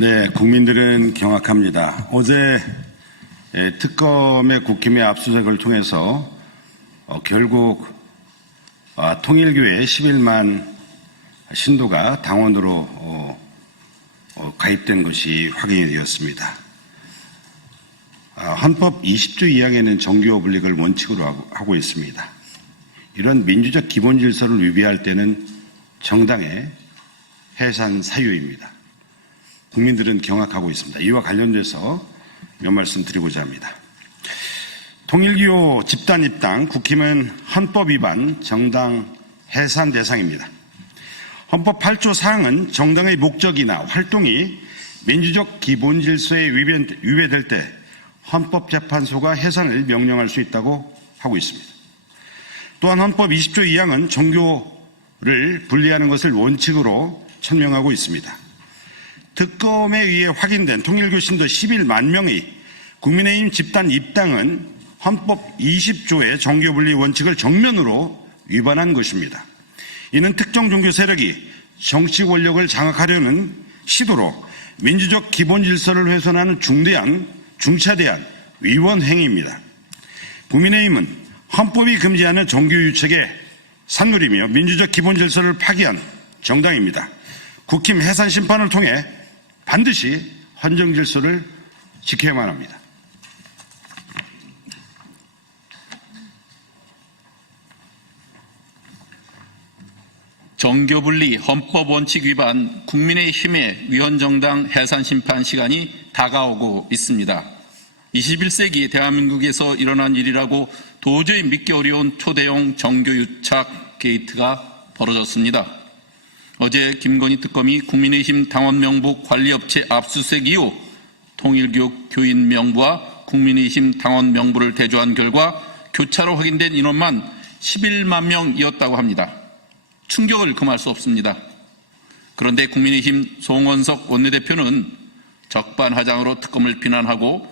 네, 국민들은 경악합니다. 어제 특검의 국힘의 압수수색을 통해서 결국 통일교회 11만 신도가 당원으로 가입된 것이 확인이 되었습니다. 헌법 20조 2항에는 정교 분립을 원칙으로 하고 있습니다. 이런 민주적 기본 질서를 위배할 때는 정당의 해산 사유입니다. 국민들은 경악하고 있습니다. 이와 관련돼서 몇 말씀 드리고자 합니다. 통일교 집단 입당, 국힘은 헌법 위반, 정당 해산 대상입니다. 헌법 8조 4항은 정당의 목적이나 활동이 민주적 기본 질서에 위배될 때 헌법재판소가 해산을 명령할 수 있다고 하고 있습니다. 또한 헌법 20조 2항은 종교를 분리하는 것을 원칙으로 천명하고 있습니다. 특검에 의해 확인된 통일교 신도 11만 명의 국민의힘 집단 입당은 헌법 20조의 종교분리 원칙을 정면으로 위반한 것입니다. 이는 특정 종교 세력이 정치 권력을 장악하려는 시도로 민주적 기본 질서를 훼손하는 중차대한 위헌 행위입니다. 국민의힘은 헌법이 금지하는 종교 유책에 산물이며 민주적 기본 질서를 파기한 정당입니다. 국힘 해산 심판을 통해 반드시 헌정 질서를 지켜야만 합니다. 정교분리 헌법 원칙 위반 국민의힘의 위헌정당 해산 심판 시간이 다가오고 있습니다. 21세기 대한민국에서 일어난 일이라고 도저히 믿기 어려운 초대형 정교유착 게이트가 벌어졌습니다. 어제 김건희 특검이 국민의힘 당원 명부 관리업체 압수수색 이후 통일교 교인 명부와 국민의힘 당원 명부를 대조한 결과 교차로 확인된 인원만 11만 명이었다고 합니다. 충격을 금할 수 없습니다. 그런데 국민의힘 송원석 원내대표는 적반하장으로 특검을 비난하고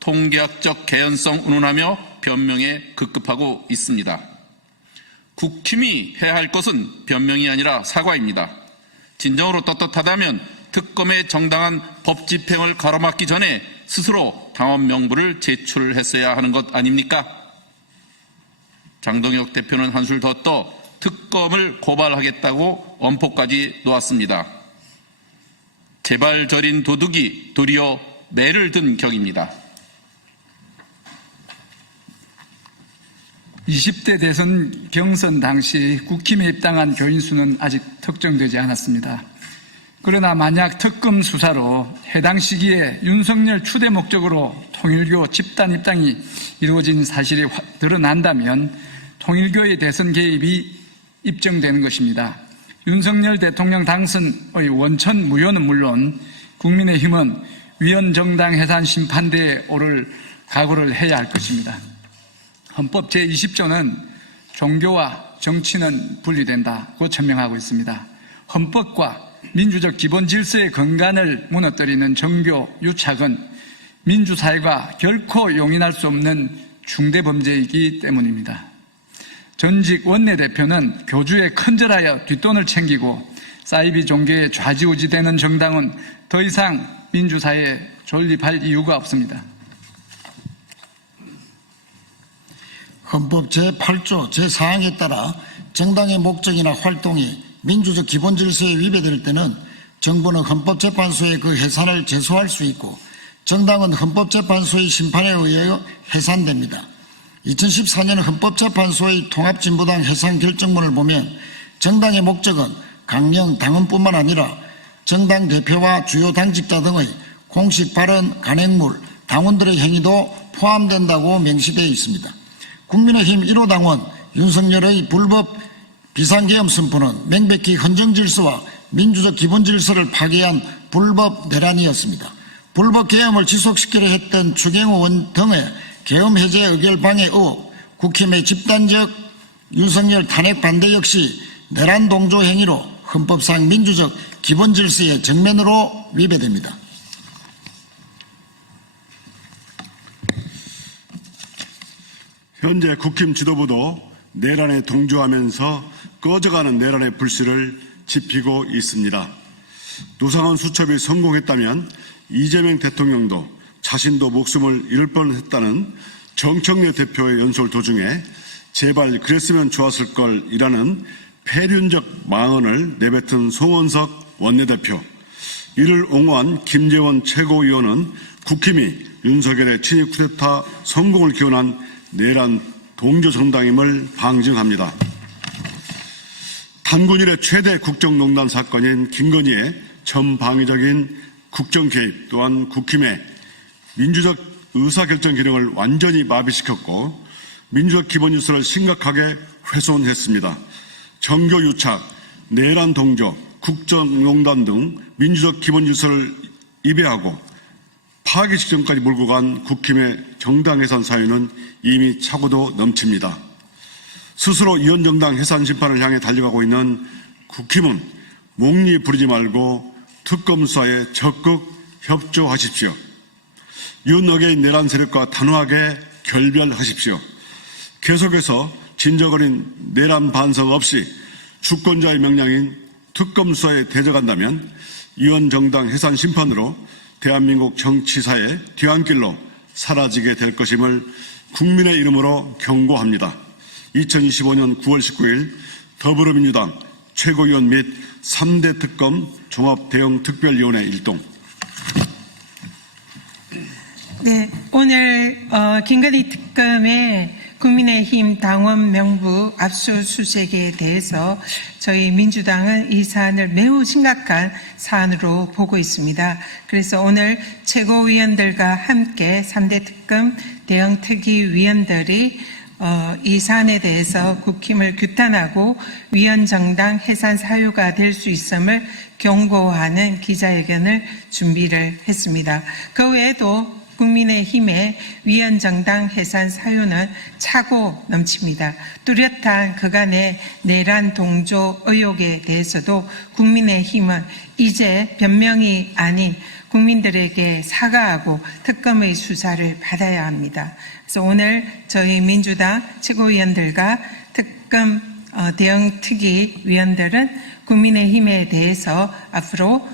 통계학적 개연성 운운하며 변명에 급급하고 있습니다. 국힘이 해야 할 것은 변명이 아니라 사과입니다. 진정으로 떳떳하다면 특검의 정당한 법 집행을 가로막기 전에 스스로 당원 명부를 제출했어야 하는 것 아닙니까? 장동혁 대표는 한술 더 떠 특검을 고발하겠다고 엄포까지 놓았습니다. 제발 저린 도둑이 도리어 매를 든 격입니다. 20대 대선 경선 당시 국힘에 입당한 교인 수는 아직 특정되지 않았습니다. 그러나 만약 특검 수사로 해당 시기에 윤석열 추대 목적으로 통일교 집단 입당이 이루어진 사실이 드러난다면 통일교의 대선 개입이 입증되는 것입니다. 윤석열 대통령 당선의 원천 무효는 물론 국민의힘은 위헌정당 해산 심판대에 오를 각오를 해야 할 것입니다. 헌법 제20조는 종교와 정치는 분리된다고 천명하고 있습니다. 헌법과 민주적 기본 질서의 근간을 무너뜨리는 정교 유착은 민주사회가 결코 용인할 수 없는 중대범죄이기 때문입니다. 전직 원내대표는 교주에 큰절하여 뒷돈을 챙기고 사이비 종교에 좌지우지되는 정당은 더 이상 민주사회에 존립할 이유가 없습니다. 헌법 제8조 제4항에 따라 정당의 목적이나 활동이 민주적 기본 질서에 위배될 때는 정부는 헌법재판소에 그 해산을 제소할 수 있고 정당은 헌법재판소의 심판에 의하여 해산됩니다. 2014년 헌법재판소의 통합진보당 해산 결정문을 보면 정당의 목적은 강령 당원뿐만 아니라 정당 대표와 주요 당직자 등의 공식 발언, 간행물, 당원들의 행위도 포함된다고 명시되어 있습니다. 국민의힘 1호 당원 윤석열의 불법 비상계엄 선포는 명백히 헌정질서와 민주적 기본질서를 파괴한 불법 내란이었습니다. 불법 계엄을 지속시키려 했던 추경호 의원 등의 계엄 해제 의결 방해 의혹, 국힘의 집단적 윤석열 탄핵 반대 역시 내란 동조 행위로 헌법상 민주적 기본질서의 정면으로 위배됩니다. 현재 국힘 지도부도 내란에 동조하면서 꺼져가는 내란의 불씨를 지피고 있습니다. 노상원 수첩이 성공했다면 이재명 대통령도 자신도 목숨을 잃을 뻔했다는 정청래 대표의 연설 도중에 제발 그랬으면 좋았을 걸이라는 폐륜적 망언을 내뱉은 송원석 원내대표, 이를 옹호한 김재원 최고위원은 국힘이 윤석열의 친일 쿠데타 성공을 기원한 내란 동조 정당임을 방증합니다. 단군 이래 최대 국정농단 사건인 김건희의 전방위적인 국정 개입 또한 국힘의 민주적 의사결정 기능을 완전히 마비시켰고 민주적 기본 질서를 심각하게 훼손했습니다. 정교 유착, 내란 동조, 국정농단 등 민주적 기본 질서를 위배하고 파기 직전까지 몰고 간 국힘의 정당 해산 사유는 이미 차고도 넘칩니다. 스스로 위헌정당 해산 심판을 향해 달려가고 있는 국힘은 몽리 부리지 말고 특검 수사에 적극 협조하십시오. 윤어게인 내란 세력과 단호하게 결별하십시오. 계속해서 진정어린 내란 반성 없이 주권자의 명령인 특검 수사에 대적한다면 위헌정당 해산 심판으로 대한민국 정치사의 뒤안길로 사라지게 될 것임을 국민의 이름으로 경고합니다. 2025년 9월 19일 더불어민주당 최고위원 및 3대 특검 종합대응특별위원회 일동. 네, 오늘 김건희 특검의 국민의힘 당원 명부 압수수색에 대해서 저희 민주당은 이 사안을 매우 심각한 사안으로 보고 있습니다. 그래서 오늘 최고위원들과 함께 3대 특검 대응특위위원들이 이 사안에 대해서 국힘을 규탄하고 위헌정당 해산 사유가 될 수 있음을 경고하는 기자회견을 준비를 했습니다. 그 외에도 국민의힘의 위헌정당 해산 사유는 차고 넘칩니다. 뚜렷한 그간의 내란 동조 의혹에 대해서도 국민의힘은 이제 변명이 아닌 국민들에게 사과하고 특검의 수사를 받아야 합니다. 그래서 오늘 저희 민주당 최고위원들과 특검 대응특위 위원들은 국민의힘에 대해서 앞으로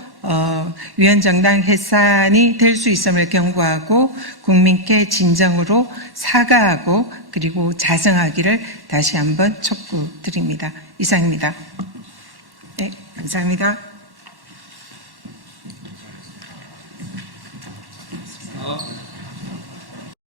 위헌정당 해산이 될 수 있음을 경고하고 국민께 진정으로 사과하고 그리고 자성하기를 다시 한번 촉구드립니다. 이상입니다. 네, 감사합니다.